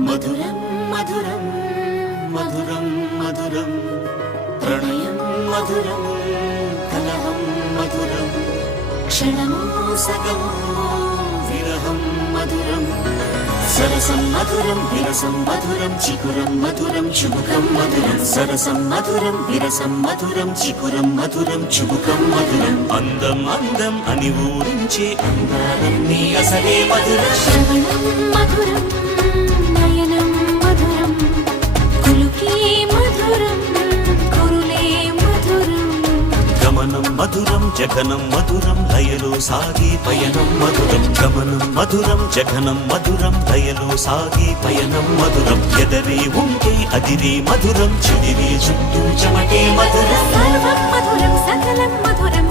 మధురం మధురం మధురం మధురం ప్రణయం మధురం కలహం మధురం క్షణము సగము విరహం మధురం సరసం మధురం విరసం మధురం చికురం మధురం చుబుకం మధురం సరసం మధురం విరసం మధురం చికురం మధురం చుబుకం మధురం అందం అందం అని ఊరించే అందాలన్నీ అసలే మధురం శ్రవణం మధురం నయనం మధురం కులుకే మధురం కురులే మధురం గమనం మధురం జగనం మధురం లయలో సాగి పయనం మధురం గమనం మధురం జగనం మధురం లయలో సాగి పయనం మధురం ఎదరే ఉంటే అదిరే మధురం చెదిరే చుట్టూ చెమటే మధురం సర్వం మధురం సకలం మధురం